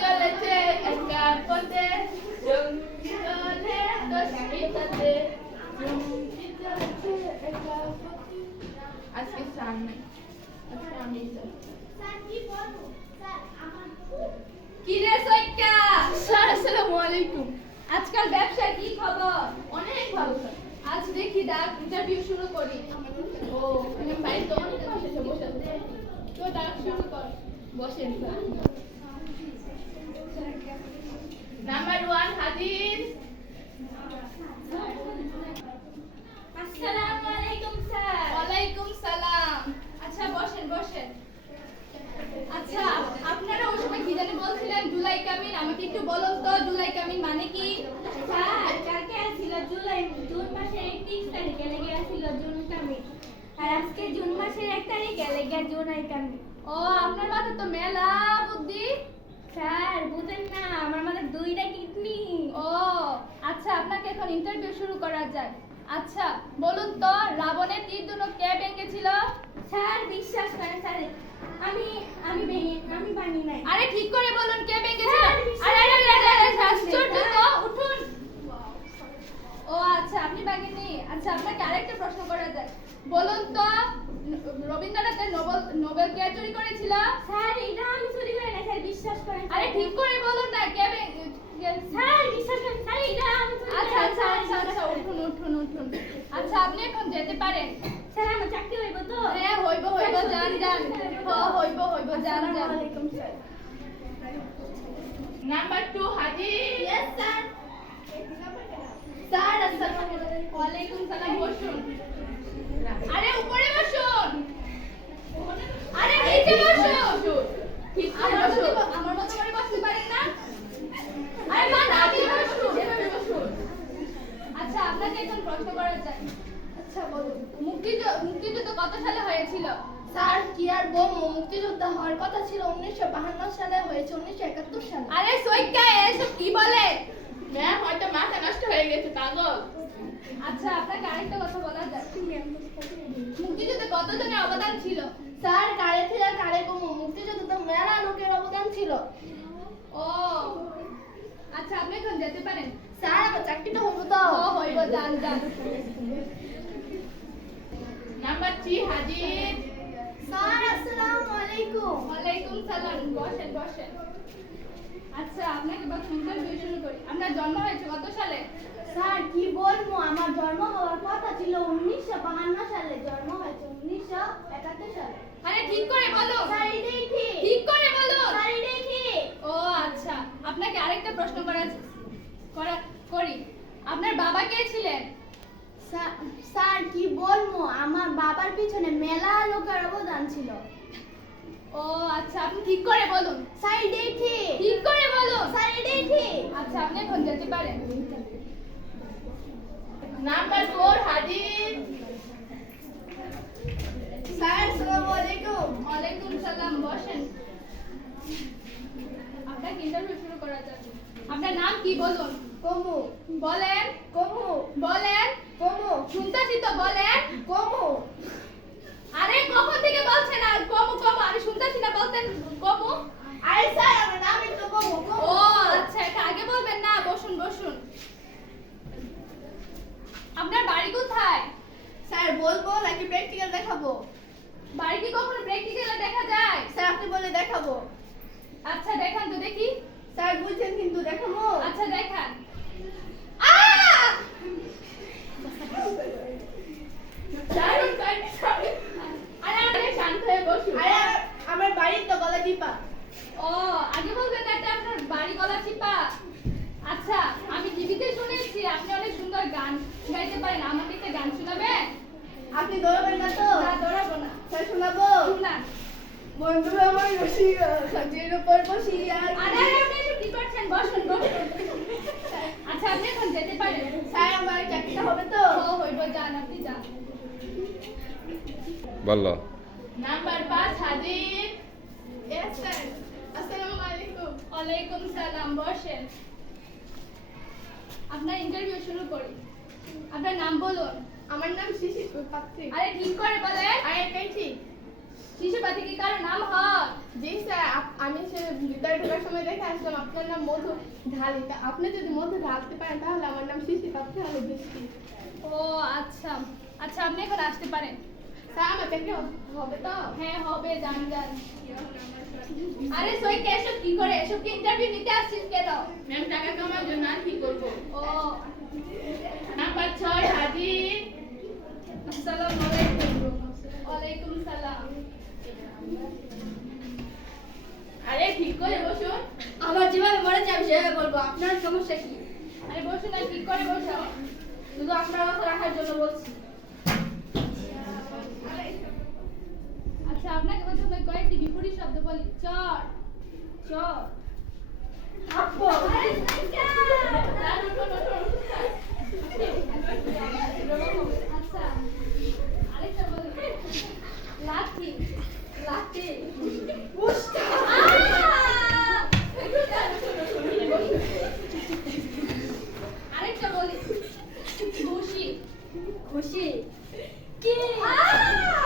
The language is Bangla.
চলেছে একা পথে আলাইকুম আজকাল ব্যবসার কি খবর? অনেক ভালো আজ দেখি ডাক ইন্টারভিউ শুরু করি ও আমি বাড়িতে অনেক বসে বসে আছে। তো ডাক শুরু কর বসেন। নাম্বার ওয়ান হাজির আসসালামু আলাইকুম স্যার। ওয়ালাইকুম সালাম। আচ্ছা বসেন বসেন। আচ্ছা আপনারা সময় কি জানি বলছিলেন জুলাই কামিন? আমাকে একটু বলুন তো জুলাই কামিন মানে কি? স্যার আসছিল জুলাই জুন মাসের একত্রিশ তারিখে লেগে আসছিল জুন কামি আর আজকে জুন মাসের এক তারিখে লেগে কামি ও আপনার মাথা তো মেলা বুদ্ধি স্যার বুঝেন না আমার মাথায় দুইটা কিডনি ও আচ্ছা আপনাকে এখন ইন্টারভিউ যাক আচ্ছা বলুন তো রাবণের তীর দুটো কে ভেঙেছিল? স্যার বিশ্বাস করেন স্যার আমি আমি ভেঙে আমি বানি নাই। আরে ঠিক করে বলুন কে ভেঙেছিল? আরে আরে আরে, আরে, আশ্চর্য তো। উঠুন। ও আচ্ছা আপনি ভাগেননি আচ্ছা আপনাকে আরেকটা প্রশ্ন করা যায়। বলুন তো রবীন্দ্রনাথের নোবেল নোবেল কে চুরি করেছিল? স্যার এটা আমি চুরি করে না স্যার বিশ্বাস করেন আরে ঠিক করে বলুন না কে- স্যার বিশ্বাস করেন স্যার এটা আমি চুরি আচ্ছা করে আচ্ছা না, আচ্ছা স্যার, আচ্ছা বিশ্বাস উঠুন করেন। উঠুন উঠুন আচ্ছা আপনি যেতে পারেন? স্যার আমার চাকরি হইব তো? হ্যাঁ হইব হইব স্যার, যান সত্যি হ হইব হইব আসসালামু আলাইকুম নাম্বার টু হাজির ইয়েস স্যার। স্যার আসসালামু আলাইকুম ওয়ালাইকুম সালাম বসুন। আরে উপরে বসুন। আরে নিচে বসুন ঠিক করে আমার বসুন। মতো আমার মতো করে বসতে পারেন না আরে মা আপনি বসুন এভাবে বসুন আচ্ছা আপনাকে এখন প্রশ্ন করা যায় আচ্ছা বলুন মুক্তিযুদ্ধ মুক্তিযুদ্ধ কত সালে হয়েছিল? স্যার কি আর বলব মুক্তিযোদ্ধা হওয়ার কথা ছিল উনিশশো বাহান্ন সালে হয়েছে উনিশশো একাত্তর সালে। আরে সৈকা এসব কি বলে? ম্যাম হয়তো মাথা নষ্ট হয়ে গেছে পাগল। আচ্ছা আপনাকে আরেকটা কথা বলা যায় মুক্তিযুদ্ধে কতজনের অবদান ছিল? স্যার কারে ছিল কারে কমু মুক্তিযুদ্ধে মেলা লোকের অবদান ছিল। ও। আচ্ছা আপনি এখন যেতে পারেন। স্যার আমার চাকরিটা হইব তো। ও হইব যান যান। নাম্বার থ্রি হাজির। স্যার আসসালামু আলাইকুম। ওয়ালাইকুম সালাম। বসেন বসেন। আচ্ছা আপনাকে বা ইন্টারভিউ শুরু করি। আপনার জন্ম হয়েছে কত সালে? স্যার কি বলব? আমার জন্ম হওয়ার কথা ছিল উনিশশো বাহান্ন সালে। জন্ম হয়েছে উনিশশো একাত্তর সালে। আরে ঠিক করে বলো। স্যার এটাই ঠিক। ঠিক করে বলো। স্যার এটাই ঠিক। ও আচ্ছা। আপনাকে আরেকটা প্রশ্ন করা করা করি। আপনার বাবা কে ছিলেন? স্যার কি বলব? আমার বাবার পিছনে মেলা লোকের অবদান ছিল। ও আচ্ছা আপনি ঠিক করে বলুন। এটাই ঠিক ঠিক করে বলুন। স্যার এটাই ঠিক আচ্ছা আপনি এখন যেতে পারেন। নাম্বার ফোর হাজির স্যার আসসালামু আলাইকুম। ওয়ালাইকুম সালাম বসেন। আপনাকে ইন্টারভিউ শুরু করা যাবে আপনার নাম কি বলুন? কমু বলেন কমু বলেন কমু শুনতেছি তো বলেন কমু। আরে কখন থেকে বলছেন আর কমু কমু? আমি শুনতেছি না বলতেন কমু। আরে স্যার আমার নাম কমু কমু। ও আচ্ছা এটা আগে বলবেন না বসুন বসুন। আপনার বাড়ি কোথায়? স্যার বলব নাকি প্র্যাকটিক্যাল দেখাবো? বাড়ি কি কখনো প্র্যাকটিক্যালে দেখা যায়? স্যার আপনি বলে দেখাবো। আচ্ছা দেখান তো দেখি। স্যার বুঝছেন কিন্তু দেখাবো। আচ্ছা দেখান দারুণ কাজ আরে আরে আরে শান্ত হয়ে বসুন আরে আমার বাড়ির তো গলা দীপা ও আগে বলবেন এটা আপনার বাড়ি গলা চিপা আচ্ছা আমি টিভিতে শুনেছি আপনি অনেক সুন্দর গান গাইতে পারেন আমাকে একটা গান শোনাবেন আপনি দৌড়াবেন না তো? না দৌড়াবো না। স্যার শোনাবো? না বন্ধু আমার রসিয়া খাটের উপর বসিয়া আরে আপনি কি করছেন? বসুন বসুন আচ্ছা আপনি এখন যেতে পারেন স্যার আমার চাকরিটা হবে তো? হইব যান আপনি যান। বলল নাম্বার পাঁচ হাজির। ইয়েস স্যার আসসালামু আলাইকুম। ওয়ালাইকুম সালাম বসেন। আপনার ইন্টারভিউ শুরু করি। আপনার নাম বলুন। আমার নাম শিশির পাত্রী। আরে ঠিক করে বলেন। আরে এটাই ঠিক। শিশু পাখি কি কারও নাম হয় জি স্যার আপ- আমি সে বিদ্যালয়ে ঢোকার সময় দেখে আসলাম আপনার নাম মধু ঢালি তা আপনি যদি মধু ঢালতে পারেন তাহলে আমার নাম শিশি পাখি হলে বৃষ্টি। ও আচ্ছা। আচ্ছা আপনি এখন আসতে পারেন। স্যার আমাকে কি হবে তো? হ্যাঁ হবে যান জান আরে সই কে এসব কি করে? এসব কি ইন্টারভিউ নিতে আসছিস কেন? ম্যাম টাকা কামার জন্য আর কি করব? ও। নাম্বার ছয় হাজির আসসালামু আলাইকুম ওয়ালাইকুম সালাম আরে ঠিক করে বসুন আমার যেভাবে মনে চাই আমি সেভাবে বলব আপনার সমস্যা কি আরে বসুন না ঠিক করে বসো? শুধু আপনার কথা রাখার জন্য বলছি। আচ্ছা আপনাকে প্রথমে কয়েকটি বিপরীত শব্দ বলি। চর চর। আচ্ছা আরেকটা বলি। লাঠি লাঠি। Ah!